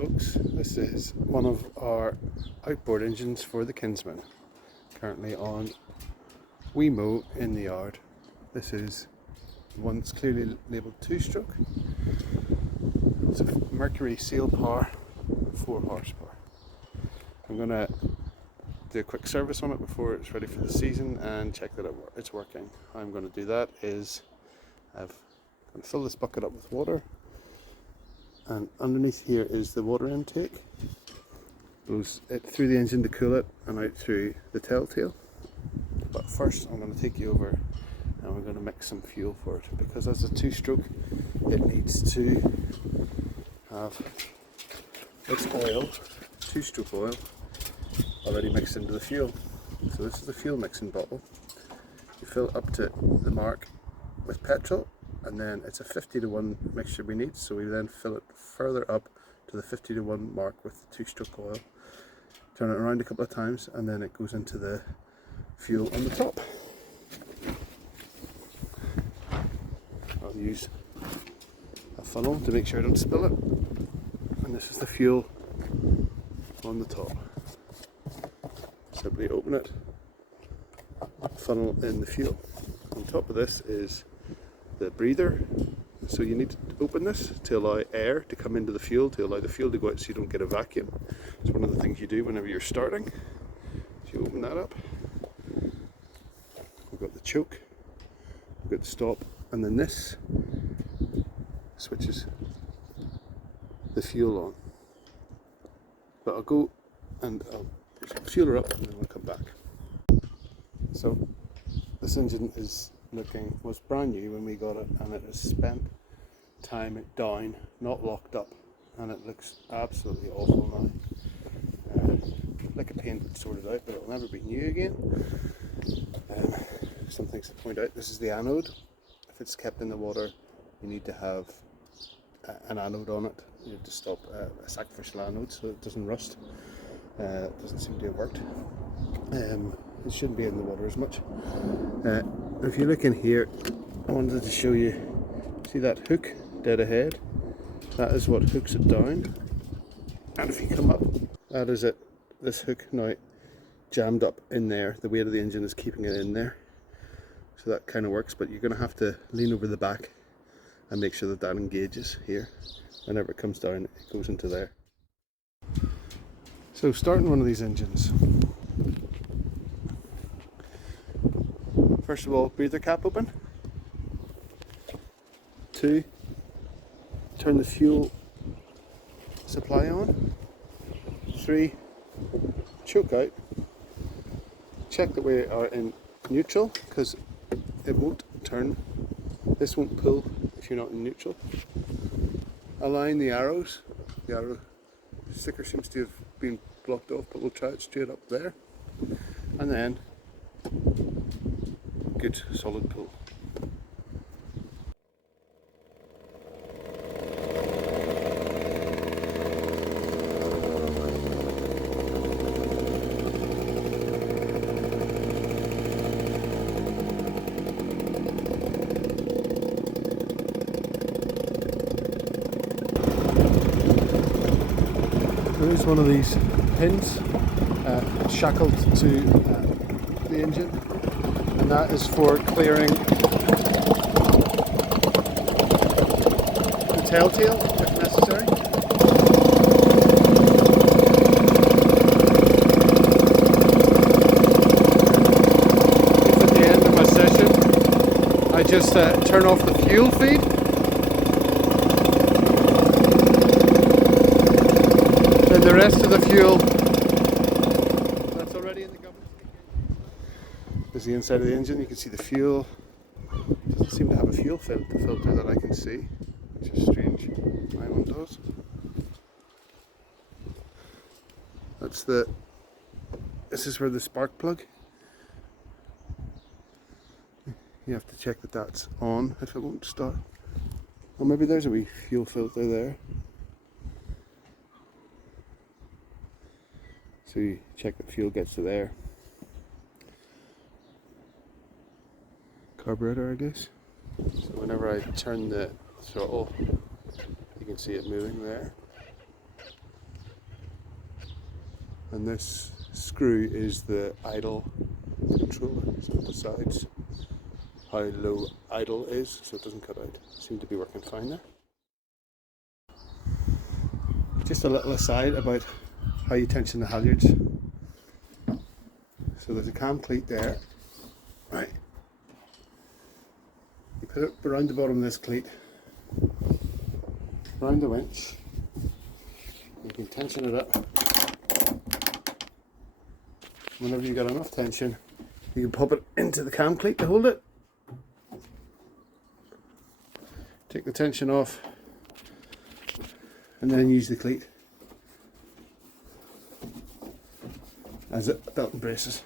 folks, this is one of our outboard engines for the Kinsman, currently on Wemo in the yard. This is one that's clearly labelled 2-stroke. It's a Mercury sailpower 4 horsepower. I'm going to do a quick service on it before it's ready for the season and check that it's working. How I'm going to do that is I'm going to fill this bucket up with water, and underneath here is the water intake. Goes it through the engine to cool it and out through the telltale. But first I'm going to take you over and we're going to mix some fuel for it, because as a 2-stroke it needs to have its oil, 2-stroke oil, already mixed into the fuel. So this is the fuel mixing bottle. You fill it up to the mark with petrol, and then it's a 50-to-1 mixture we need, so we then fill it further up to the 50-to-1 mark with the 2-stroke oil. Turn it around a couple of times and then it goes into the fuel on the top. I'll use a funnel to make sure I don't spill it, and this is the fuel on the top. Simply open it, funnel in the fuel. On top of this is the breather, so you need to open this to allow air to come into the fuel, to allow the fuel to go out so you don't get a vacuum. It's one of the things you do whenever you're starting. So you open that up. We've got the choke, we've got the stop, and then this switches the fuel on. But I'll go and I'll fuel her up and then we'll come back. So this engine was brand new when we got it, and it has spent time down, not locked up, and it looks absolutely awful now. Like a paint sorted out, but it'll never be new again. Some things to point out: this is the anode. If it's kept in the water, you need to have an anode on it. You need to stop a sacrificial anode so it doesn't rust. It doesn't seem to have worked. It shouldn't be in the water as much. If you look in here, I wanted to show you, see that hook dead ahead? That is what hooks it down. And if you come up, that is it. This hook now jammed up in there. The weight of the engine is keeping it in there. So that kind of works, but you're going to have to lean over the back and make sure that that engages here. Whenever it comes down, it goes into there. So starting one of these engines. First of all, breather cap open. 2, turn the fuel supply on. 3, choke out. Check that we are in neutral, because it won't turn. This won't pull if you're not in neutral. Align the arrows. The arrow sticker seems to have been blocked off, but we'll try it straight up there. And then good solid pull. There is one of these pins shackled to the engine, and that is for clearing the telltale if necessary. If at the end of my session I just turn off the fuel feed, then the rest of the fuel that's already in the gubbins. There's the inside of the engine. You can see the fuel. It doesn't seem to have a fuel filter that I can see, which is strange. My one does. This is where the spark plug. You have to check that that's on if it won't start. Or maybe there's a wee fuel filter there. So you check that fuel gets to there. Carburetor, I guess. So whenever I turn the throttle, you can see it moving there. and this screw is the idle controller, so it decides how low idle is so it doesn't cut out. Seems to be working fine there. Just a little aside about how you tension the halyards. So there's a cam cleat there, right? You put it around the bottom of this cleat, around the winch. You can tension it up. Whenever you've got enough tension, you can pop it into the cam cleat to hold it. Take the tension off and then use the cleat as a belt and braces.